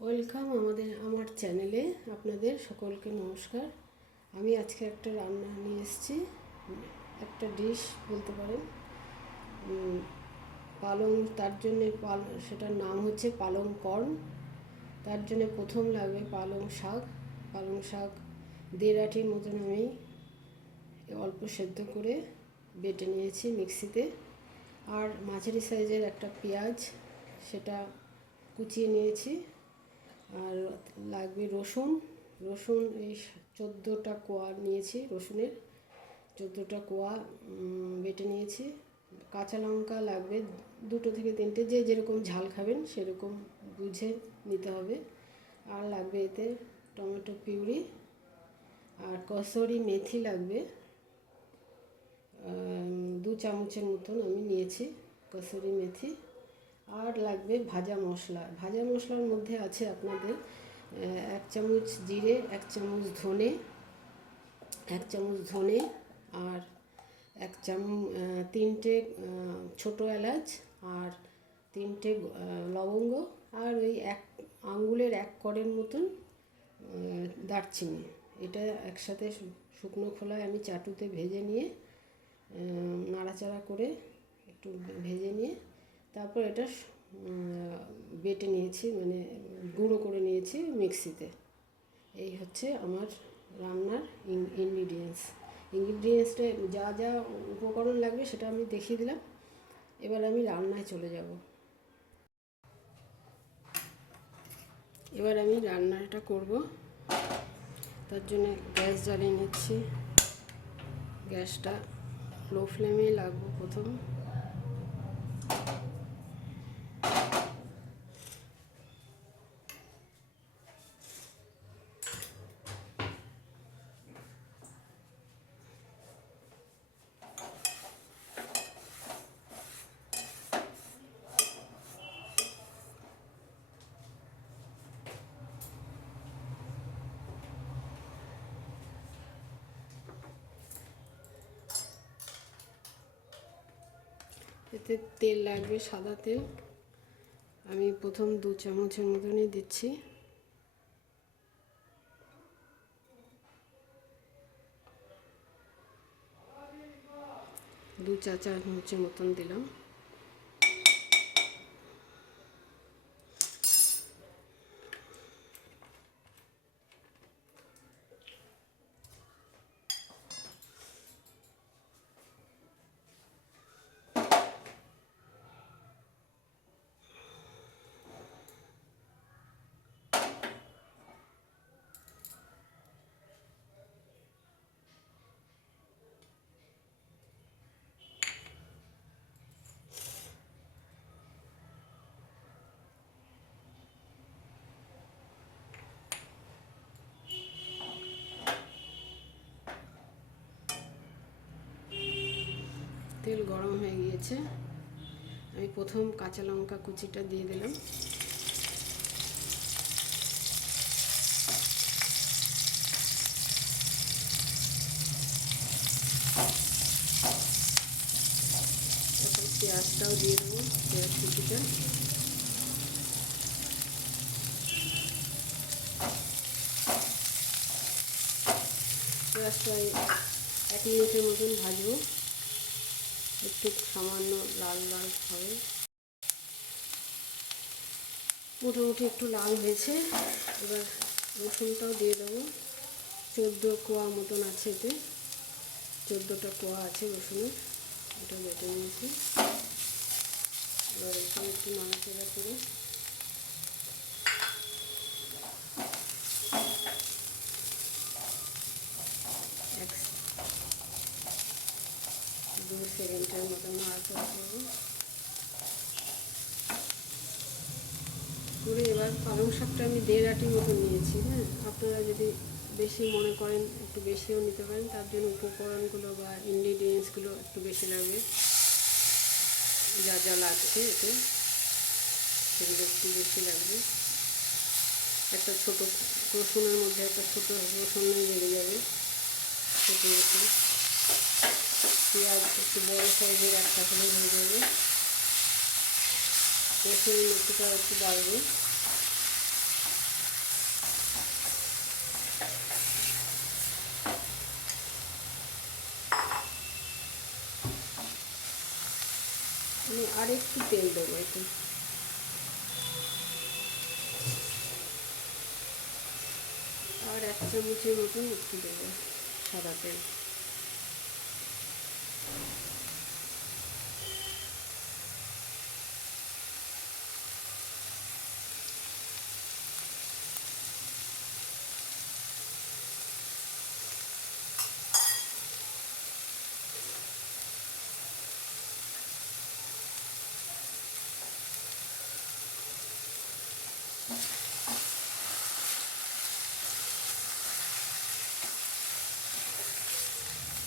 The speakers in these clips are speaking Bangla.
ওয়েলকাম আমার চ্যানেলে আপনাদের সকলকে নমস্কার। আমি আজকে একটা রান্না নিয়ে এসেছি, একটা ডিশ বলতে পারেন। পালং, তার জন্যে সেটার নাম হচ্ছে পালং কর্ন। তার জন্য প্রথম লাগবে পালং শাক 1.5 আটির মতন আমি অল্প সেদ্ধ করে বেটে নিয়েছি মিক্সিতে। আর মাঝারি সাইজের একটা পেঁয়াজ, সেটা কুচিয়ে নিয়েছি। আর লাগবে রসুন এই 14টা কোয়া নিয়েছি, রসুনের 14টা কোয়া বেটে নিয়েছি। কাঁচা লঙ্কা লাগবে 2 থেকে 3টে, যে যেরকম ঝাল খাবেন সেরকম বুঝে নিতে হবে। আর লাগবে এতে টমেটো পিউরি, আর কসুরি মেথি লাগবে 2 চামচের মতন আমি নিয়েছি কসুরি মেথি। আর লাগবে ভাজা মশলার মধ্যে আছে আপনাদের 1 চামচ জিরে, 1 চামচ ধনে, 1 চামচ ধনে, আর 3টে ছোটো এলাচ, আর 3টে লবঙ্গ, আর ওই 1 আঙ্গুলের 1 কড়ের মতন দারচিনি। এটা একসাথে শুকনো খোলায় আমি চাটুতে ভেজে নিয়ে নাড়াচাড়া করে একটু ভেজে নিয়ে তারপর এটা বেটে নিয়েছি, মানে গুঁড়ো করে নিয়েছি মিক্সিতে। এই হচ্ছে আমার রান্নার ইনগ্রিডিয়েন্টসটা। যা যা উপকরণ লাগবে সেটা আমি দেখিয়ে দিলাম। এবার আমি রান্নায় চলে যাব। এবার আমি রান্নাটা করব, তার জন্য গ্যাস জ্বালিয়ে নিচ্ছি। গ্যাসটা লো ফ্লেমে লাগবো প্রথম। এতে তেল লাগবে, সাদা তেল। আমি প্রথম 2 চামচের মতনই দিচ্ছি। 2 চা চামচের মতন দিলাম। তেল গরম হয়ে গিয়েছে, আমি প্রথম কাঁচা লঙ্কা কুচিটা দিয়ে দিলাম। তারপর পেঁয়াজটাও দিয়ে দেবো, পেঁয়াজ কুচিটা। পেঁয়াজটা 1 মিনিটের মতন ভাজবো, একটু সামান্য লাল লাল হবে। মোটামুটি একটু লাল হয়েছে। এবার রসুনটাও দিয়ে দেবো। 14 কোয়া মতন আছে, এতে 14টা কোয়া আছে রসুনের, এটা বেটে নিয়েছি। এবার এখানে একটু নাড়াচাড়া করে এক 2 সেকেন্ডের মতন নাড়াচাড়া করবো করে। এবার পালং শাকটা আমি 1.5 আটির মতন নিয়েছি। হ্যাঁ, আপনারা যদি বেশি মনে করেন একটু বেশিও নিতে পারেন, তার জন্য উপকরণগুলো বা ইনগ্রিডিয়েন্টসগুলো একটু বেশি লাগবে। যা যা লাগছে এতে সেগুলো একটু বেশি লাগবে। একটা ছোটো রসুনের মধ্যে একটা ছোটো রসুনই লেগে যাবে, ছোটো রসুন। পেঁয়াজ একটু বড় সাইজের একটা হলে হয়ে যাবে। রসুনের মধ্যেটা একটু বাড়বে। আমি আর একটু তেল দেবো, একটু আর 1 চামচের মতন একটু দেবো সাদা তেল।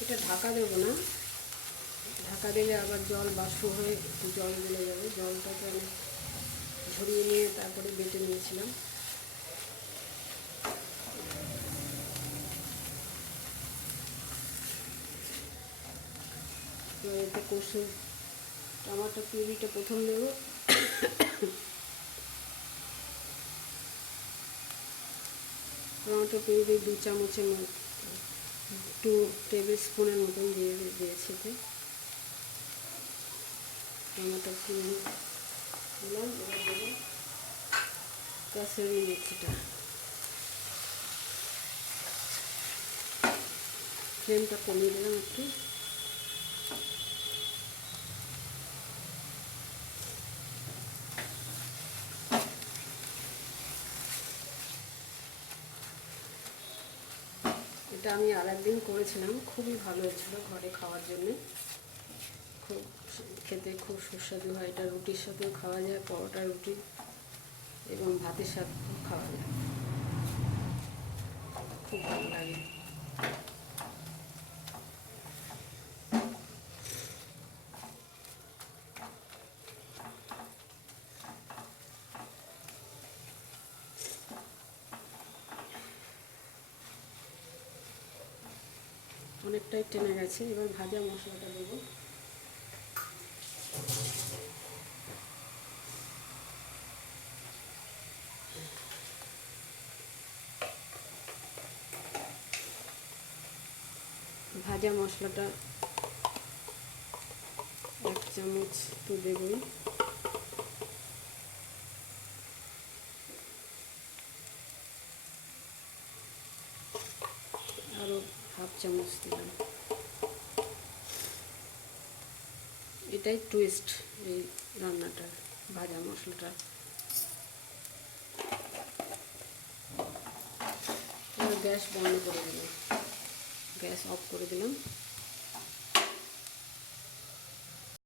এটা ঢাকা দেবো না, ঢাকা দিলে আবার জল বাষ্প হয়ে জল গলে যাবে। জলটাকে আমি ঝরিয়ে নিয়ে তারপরে বেটে নিয়েছিলাম। এবার এতে কষে টমেটো পিউরিটা প্রথম দেবো। টমেটো পিউরি 2 চামচের মতো, 2 টেবিল স্পুনের মতন দিয়েছি। টমেটো পিউরি দিলাম। এবার দেবো কাসুরি মেথিটা। ফ্লেমটা কমিয়ে দিলাম একটু। এটা আমি আরেকদিন করেছিলাম, খুবই ভালো হয়েছিল ঘরে খাওয়ার জন্য। খুব খেতে খুব সুস্বাদু হয়। এটা রুটির সাথেও খাওয়া যায়, পরোটা, রুটি এবং ভাতের সাথেও খাওয়া যায়, খুব ভালো লাগে। অনেকটাই টেনে গেছে। এবার ভাজা মশলাটা দেবো। ভাজা মশলাটা 1 চামচ তো দেবই। আরও 1/2 চামচ দিলাম। এটাই টুইস্ট এই রান্নাটার, ভাজা মশলাটা। এবার গ্যাস বন্ধ করে দিলাম, গ্যাস অফ করে দিলাম।